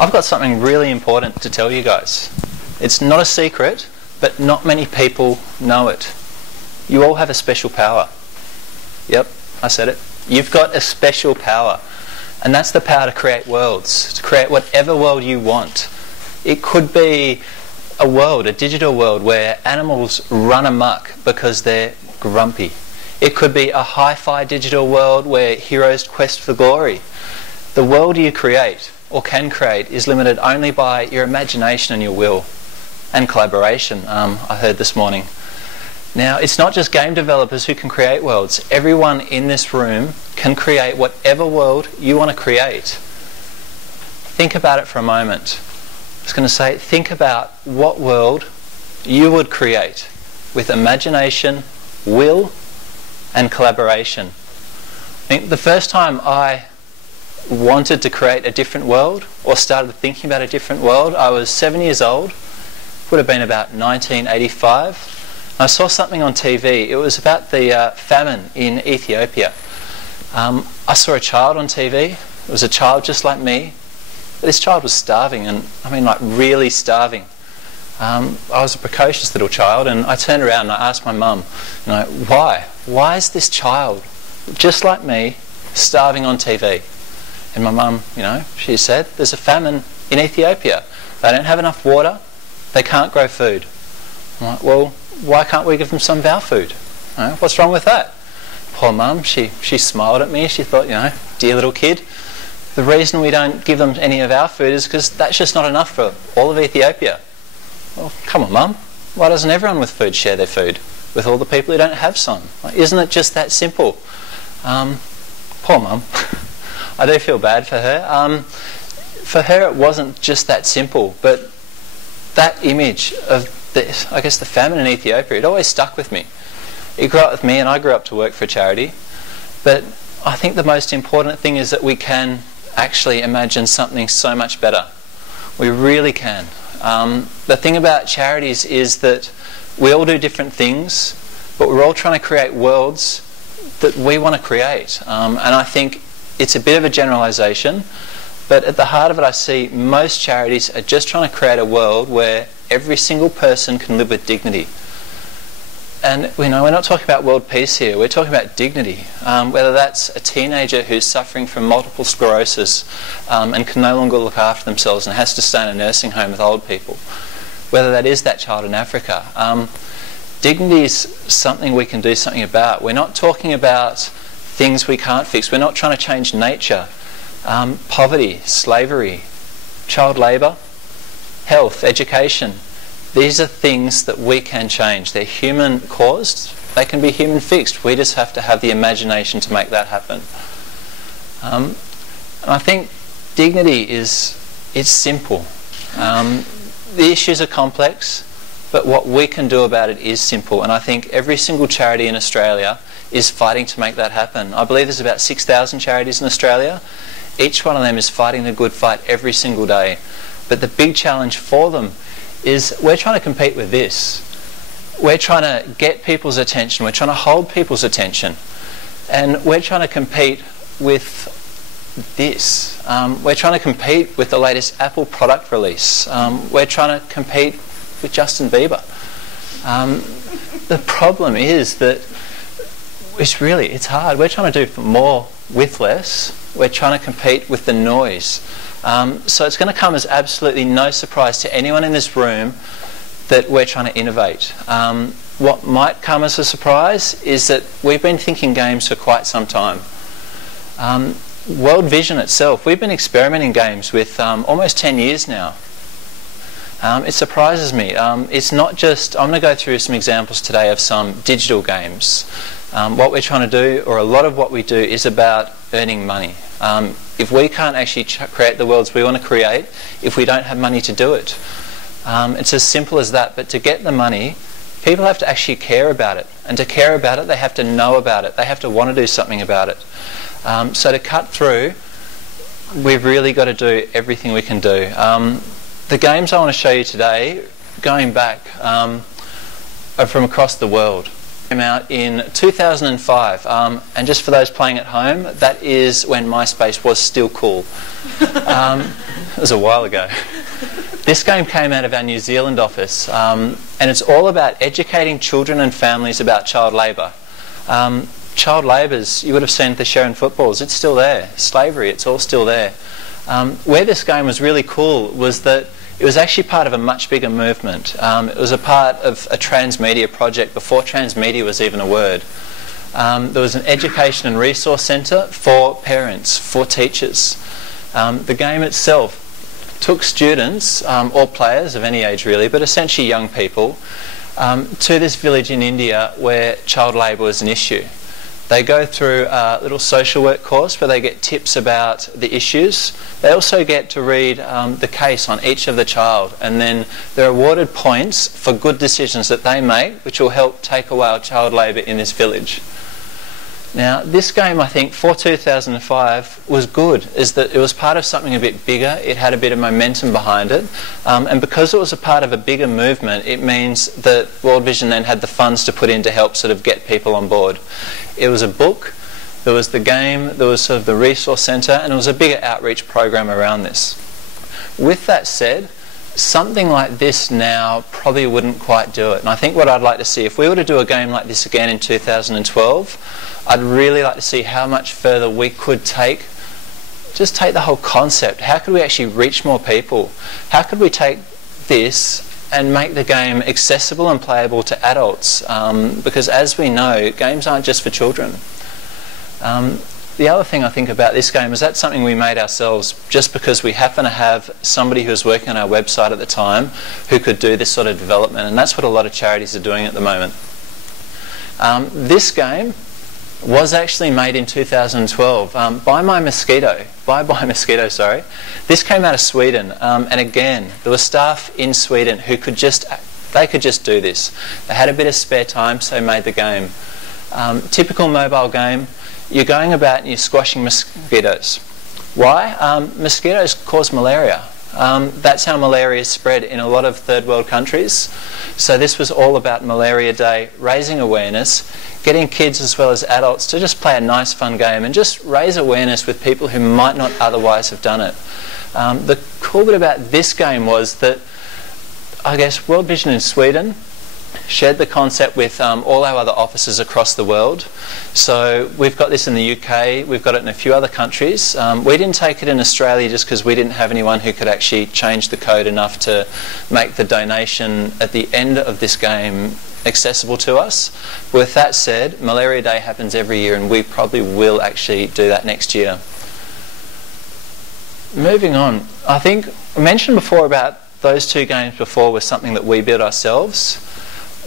I've got something really important to tell you guys. It's not a secret, but not many people know it. You all have a special power. Yep, I said it. You've got a special power. And that's the power to create worlds, to create whatever world you want. It could be a world, a digital world, where animals run amok because they're grumpy. It could be a hi-fi digital world where heroes quest for glory. The world you create, or can create, is limited only by your imagination and your will. And collaboration, I heard this morning. Now, it's not just game developers who can create worlds. Everyone in this room can create whatever world you want to create. Think about it for a moment. I was going to say, think about what world you would create with imagination, will, and collaboration. I think the first time I wanted to create a different world, or started thinking about a different world, I was 7 years old. Would have been about 1985. I saw something on TV. It was about the famine in Ethiopia. I saw a child on TV. It was a child just like me. But this child was starving, and I mean like really starving. I was a precocious little child, and I turned around and I asked my mum, why? Why is this child, just like me, starving on TV? And my mum, she said, there's a famine in Ethiopia. They don't have enough water. They can't grow food. I'm like, well, why can't we give them some of our food? What's wrong with that? Poor mum, she smiled at me. She thought, dear little kid, the reason we don't give them any of our food is because that's just not enough for all of Ethiopia. Well, come on, mum. Why doesn't everyone with food share their food with all the people who don't have some? Isn't it just that simple? Poor mum. I do feel bad for her. For her, it wasn't just that simple, but that image of the famine in Ethiopia, it always stuck with me. It grew up with me, and I grew up to work for a charity. But I think the most important thing is that we can actually imagine something so much better. We really can. The thing about charities is that we all do different things, but we're all trying to create worlds that we want to create. And I think it's a bit of a generalisation, but at the heart of it I see most charities are just trying to create a world where every single person can live with dignity. And we're not talking about world peace here, we're talking about dignity. Whether that's a teenager who's suffering from multiple sclerosis and can no longer look after themselves and has to stay in a nursing home with old people. Whether that is that child in Africa. Dignity is something we can do something about. We're not talking about things we can't fix. We're not trying to change nature. Poverty, slavery, child labour, health, education. These are things that we can change. They're human caused. They can be human fixed. We just have to have the imagination to make that happen. And I think dignity it's simple. The issues are complex, but what we can do about it is simple. And I think every single charity in Australia is fighting to make that happen. I believe there's about 6,000 charities in Australia. Each one of them is fighting the good fight every single day. But the big challenge for them is we're trying to compete with this. We're trying to get people's attention. We're trying to hold people's attention. And we're trying to compete with this. We're trying to compete with the latest Apple product release. We're trying to compete with Justin Bieber. The problem is that it's hard. We're trying to do more with less. We're trying to compete with the noise. So it's going to come as absolutely no surprise to anyone in this room that we're trying to innovate. What might come as a surprise is that we've been thinking games for quite some time. World Vision itself, we've been experimenting games with almost 10 years now. It surprises me. It's not just, I'm going to go through some examples today of some digital games. What we're trying to do, or a lot of what we do, is about earning money. If we can't actually create the worlds we want to create, if we don't have money to do it. It's as simple as that. But to get the money, people have to actually care about it. And to care about it, they have to know about it. They have to want to do something about it. So to cut through, we've really got to do everything we can do. The games I want to show you today, going back, are from across the world. Came out in 2005, and just for those playing at home, that is when MySpace was still cool. It was a while ago. This game came out of our New Zealand office, and it's all about educating children and families about child labour. Child labours, you would have seen the Sharon footballs, it's still there. Slavery, it's all still there. Where this game was really cool was that it was actually part of a much bigger movement. It was a part of a transmedia project before transmedia was even a word. There was an education and resource centre for parents, for teachers. The game itself took students, or players of any age really, but essentially young people, to this village in India where child labour was an issue. They go through a little social work course where they get tips about the issues. They also get to read the case on each of the child, and then they're awarded points for good decisions that they make, which will help take away child labour in this village. Now, this game, I think, for 2005 was good, is that it was part of something a bit bigger, it had a bit of momentum behind it, and because it was a part of a bigger movement, it means that World Vision then had the funds to put in to help sort of get people on board. It was a book, there was the game, there was sort of the resource centre, and it was a bigger outreach program around this. With that said, something like this now probably wouldn't quite do it, and I think what I'd like to see, if we were to do a game like this again in 2012, I'd really like to see how much further we could take the whole concept. How could we actually reach more people? How could we take this and make the game accessible and playable to adults? Because as we know, games aren't just for children. The other thing I think about this game is that's something we made ourselves just because we happen to have somebody who was working on our website at the time who could do this sort of development, and that's what a lot of charities are doing at the moment. This game was actually made in 2012 by Mosquito, sorry. This came out of Sweden, and again, there were staff in Sweden who could just do this. They had a bit of spare time, so they made the game. Typical mobile game, you're going about and you're squashing mosquitoes. Why? Mosquitoes cause malaria. That's how malaria is spread in a lot of third world countries. So this was all about Malaria Day, raising awareness, getting kids as well as adults to just play a nice fun game and just raise awareness with people who might not otherwise have done it. The cool bit about this game was that, I guess, World Vision in Sweden shared the concept with all our other offices across the world. So we've got this in the UK, we've got it in a few other countries. We didn't take it in Australia just because we didn't have anyone who could actually change the code enough to make the donation at the end of this game accessible to us. With that said, Malaria Day happens every year and we probably will actually do that next year. Moving on, I think I mentioned before about those two games before was something that we built ourselves.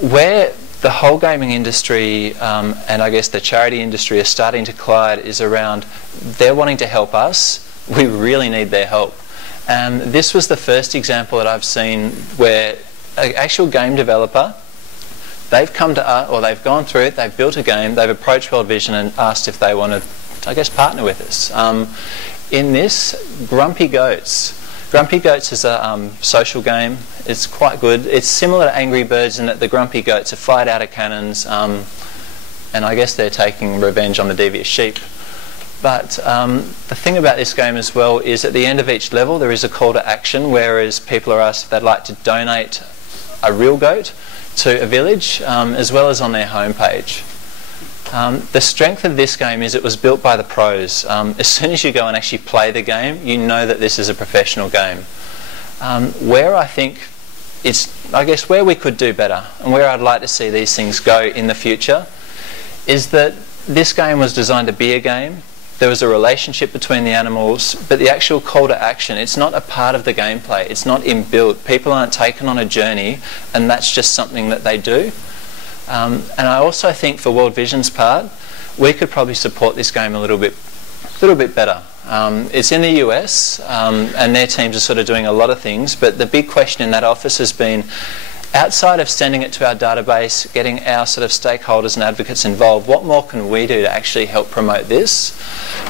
Where the whole gaming industry and I guess the charity industry are starting to collide is around they're wanting to help us, we really need their help. And this was the first example that I've seen where an actual game developer, they've come to us, or they've gone through it, they've built a game, they've approached World Vision and asked if they want to, I guess, partner with us. In this, Grumpy Goats. Grumpy Goats is a social game. It's quite good. It's similar to Angry Birds in that the Grumpy Goats are fired out of cannons, and I guess they're taking revenge on the devious sheep. But the thing about this game as well is at the end of each level there is a call to action, whereas people are asked if they'd like to donate a real goat to a village, as well as on their homepage. The strength of this game is it was built by the pros. As soon as you go and actually play the game, you know that this is a professional game. Where I think it's, I guess, where we could do better and where I'd like to see these things go in the future is that this game was designed to be a game. There was a relationship between the animals, but the actual call to action, it's not a part of the gameplay. It's not inbuilt. People aren't taken on a journey, and that's just something that they do. And I also think for World Vision's part, we could probably support this game a little bit better. It's in the US, and their teams are sort of doing a lot of things, but the big question in that office has been, outside of sending it to our database, getting our sort of stakeholders and advocates involved, what more can we do to actually help promote this?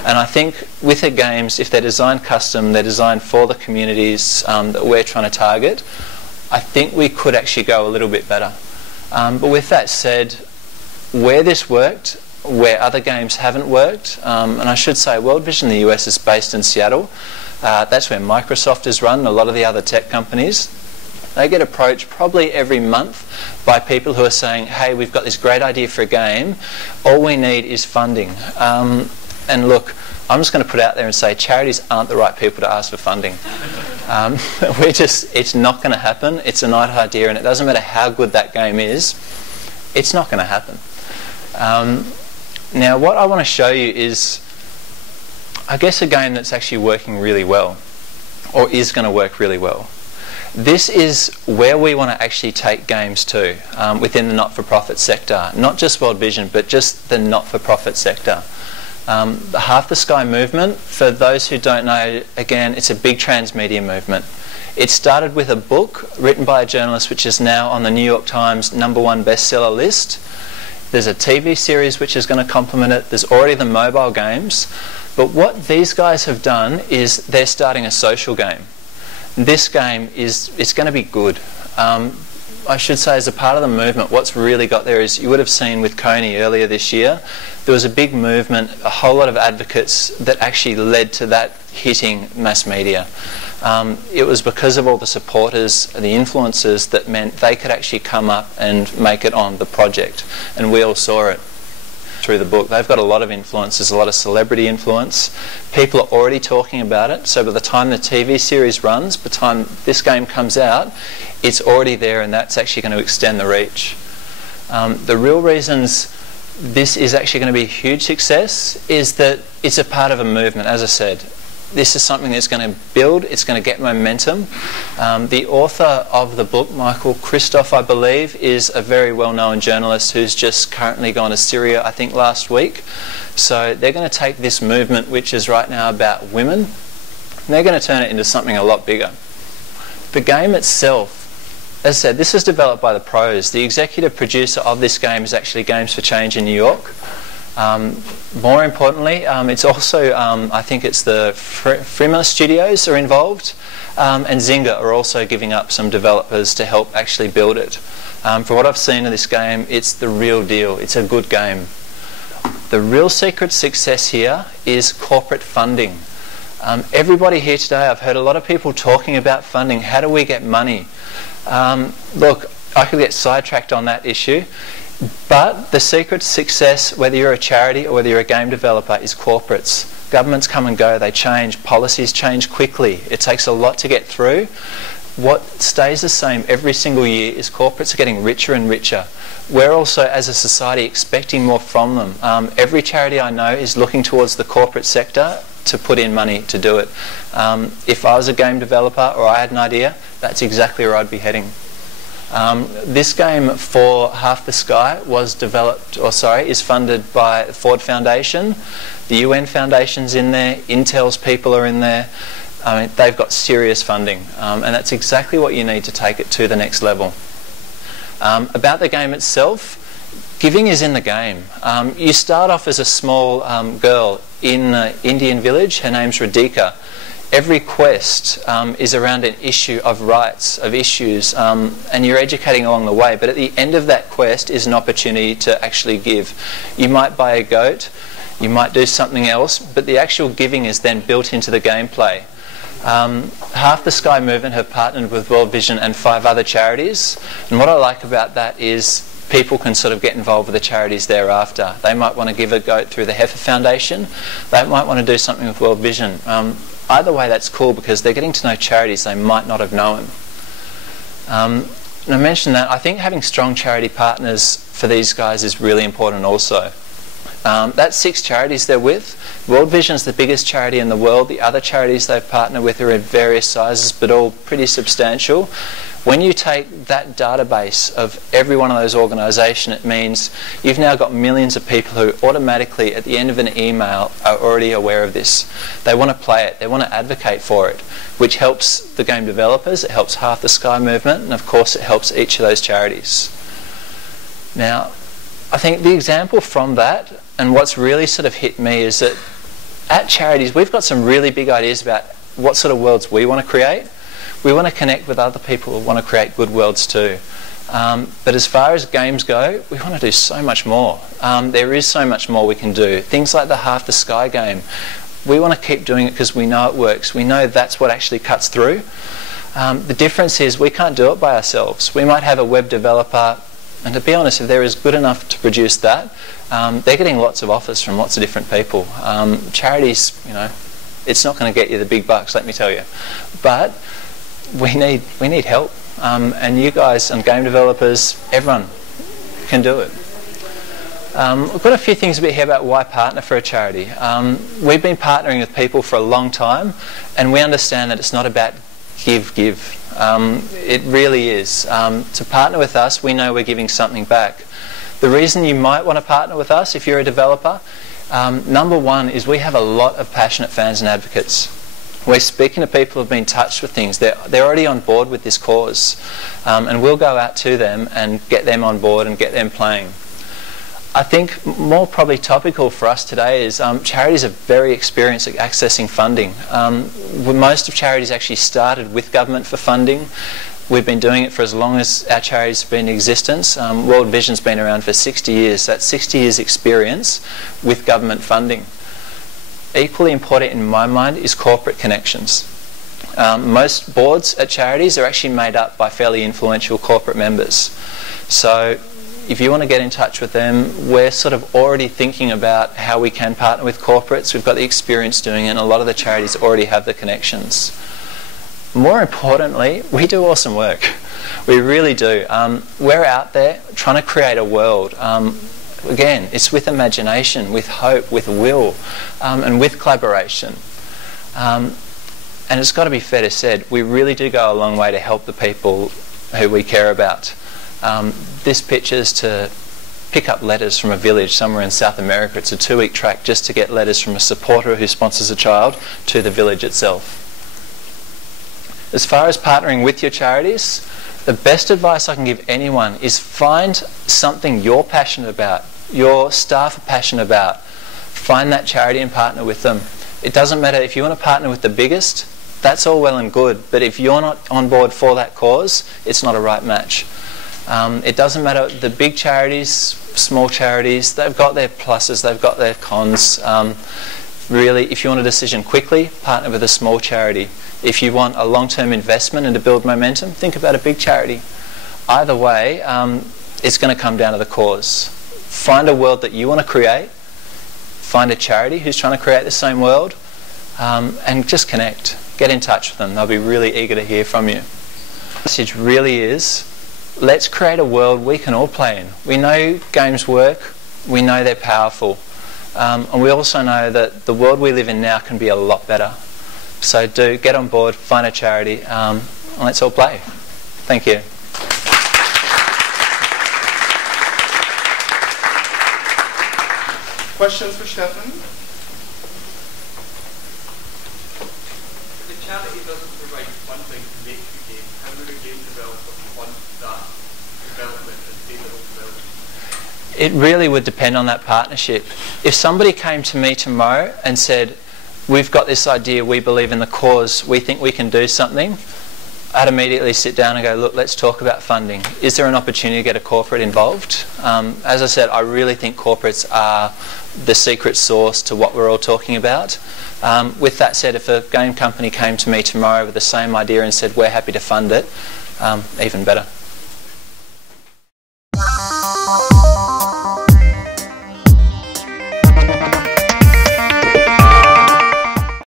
And I think with the games, if they're designed custom, they're designed for the communities that we're trying to target, I think we could actually go a little bit better. But with that said, where this worked, where other games haven't worked, and I should say World Vision in the US is based in Seattle. That's where Microsoft is run, and a lot of the other tech companies. They get approached probably every month by people who are saying, hey, we've got this great idea for a game, all we need is funding. And look, I'm just going to put out there and say charities aren't the right people to ask for funding. It's not going to happen. It's a nice idea, and it doesn't matter how good that game is, it's not going to happen. Now, what I want to show you is, I guess, a game that's actually working really well, or is going to work really well. This is where we want to actually take games to within the not-for-profit sector. Not just World Vision, but just the not-for-profit sector. The Half the Sky movement, for those who don't know, again, it's a big transmedia movement. It started with a book written by a journalist which is now on the New York Times #1 bestseller list. There's a TV series which is going to complement it. There's already the mobile games. But what these guys have done is they're starting a social game. This game it's going to be good. I should say, as a part of the movement, what's really got there is, you would have seen with Coney earlier this year, there was a big movement, a whole lot of advocates that actually led to that hitting mass media. It was because of all the supporters, the influencers, that meant they could actually come up and make it on the project. And we all saw it through the book. They've got a lot of influence. There's a lot of celebrity influence. People are already talking about it. So by the time the TV series runs, by the time this game comes out, it's already there, and that's actually going to extend the reach. The real reasons this is actually going to be a huge success is that it's a part of a movement. As I said, this is something that's going to build, it's going to get momentum. The author of the book, Michael Christoph, I believe, is a very well-known journalist who's just currently gone to Syria, I think, last week. So they're going to take this movement, which is right now about women, and they're going to turn it into something a lot bigger. The game itself, as I said, this is developed by the pros. The executive producer of this game is actually Games for Change in New York. More importantly, it's also, I think it's the Frima Studios are involved, and Zynga are also giving up some developers to help actually build it. For what I've seen of this game, it's the real deal. It's a good game. The real secret success here is corporate funding. Everybody here today, I've heard a lot of people talking about funding. How do we get money? Look, I could get sidetracked on that issue. But the secret to success, whether you're a charity or whether you're a game developer, is corporates. Governments come and go, they change, policies change quickly. It takes a lot to get through. What stays the same every single year is corporates are getting richer and richer. We're also, as a society, expecting more from them. Every charity I know is looking towards the corporate sector to put in money to do it. If I was a game developer or I had an idea, that's exactly where I'd be heading. This game for Half the Sky was developed, is funded by the Ford Foundation. The UN Foundation's in there, Intel's people are in there. I mean, they've got serious funding, and that's exactly what you need to take it to the next level. About the game itself, giving is in the game. You start off as a small girl in an Indian village. Her name's Radhika. Every quest is around an issue of rights, of issues, and you're educating along the way. But at the end of that quest is an opportunity to actually give. You might buy a goat, you might do something else, but the actual giving is then built into the gameplay. Half the Sky movement have partnered with World Vision and 5 other charities, and what I like about that is people can sort of get involved with the charities thereafter. They might want to give a goat through the Heifer Foundation, they might want to do something with World Vision. Either way, that's cool because they're getting to know charities they might not have known. And I mentioned that I think having strong charity partners for these guys is really important also. That's 6 charities they're with. World Vision's the biggest charity in the world. The other charities they've partnered with are in various sizes, but all pretty substantial. When you take that database of every one of those organisations, it means you've now got millions of people who automatically, at the end of an email, are already aware of this. They want to play it, they want to advocate for it, which helps the game developers, it helps Half the Sky movement, and of course it helps each of those charities. Now, I think the example from that, and what's really sort of hit me, is that at charities we've got some really big ideas about what sort of worlds we want to create. We want to connect with other people who want to create good worlds too. But as far as games go, we want to do so much more. There is so much more we can do. Things like the Half the Sky game, we want to keep doing it because we know it works. We know that's what actually cuts through. The difference is we can't do it by ourselves. We might have a web developer, and to be honest, if they're as good enough to produce that, they're getting lots of offers from lots of different people. Charities, you know, it's not going to get you the big bucks, let me tell you. But we need help. And you guys and game developers, everyone can do it. We've got a few things a bit here about why partner for a charity. We've been partnering with people for a long time, and we understand that it's not about give. It really is. To partner with us, we know we're giving something back. The reason you might want to partner with us if you're a developer, number one is we have a lot of passionate fans and advocates. We're speaking to people who've been touched with things. They're already on board with this cause, and we'll go out to them and get them on board and get them playing. I think more probably topical for us today is charities are very experienced at accessing funding. Most of charities actually started with government for funding. We've been doing it for as long as our charities have been in existence. World Vision's been around for 60 years. That's 60 years experience with government funding. Equally important in my mind is corporate connections. Most boards at charities are actually made up by fairly influential corporate members. So if you want to get in touch with them, we're sort of already thinking about how we can partner with corporates. We've got the experience doing it, and a lot of the charities already have the connections. More importantly, we do awesome work. We really do. We're out there trying to create a world. Again, it's with imagination, with hope, with will, and with collaboration. And it's got to be fair to say, we really do go a long way to help the people who we care about. This picture's to pick up letters from a village somewhere in South America. It's a 2-week track just to get letters from a supporter who sponsors a child to the village itself. As far as partnering with your charities, the best advice I can give anyone is find something you're passionate about, your staff are passionate about. Find that charity and partner with them. It doesn't matter if you want to partner with the biggest, that's all well and good, but if you're not on board for that cause, it's not a right match. It doesn't matter, the big charities, small charities, they've got their pluses, they've got their cons. Really, if you want a decision quickly, partner with a small charity. If you want a long-term investment and to build momentum, think about a big charity. Either way, it's going to come down to the cause. Find a world that you want to create, find a charity who's trying to create the same world, and just connect. Get in touch with them. They'll be really eager to hear from you. The message really is, let's create a world we can all play in. We know games work, we know they're powerful, and we also know that the world we live in now can be a lot better. So do get on board, find a charity, and let's all play. Thank you. Questions for Stefan? If the charity doesn't provide funding to make the game, how would a game developer fund that development and pay their own development? It really would depend on that partnership. If somebody came to me tomorrow and said, we've got this idea, we believe in the cause, we think we can do something, I'd immediately sit down and go, look, let's talk about funding. Is there an opportunity to get a corporate involved? As I said, I really think corporates are the secret sauce to what we're all talking about. With that said, if a game company came to me tomorrow with the same idea and said, we're happy to fund it, even better.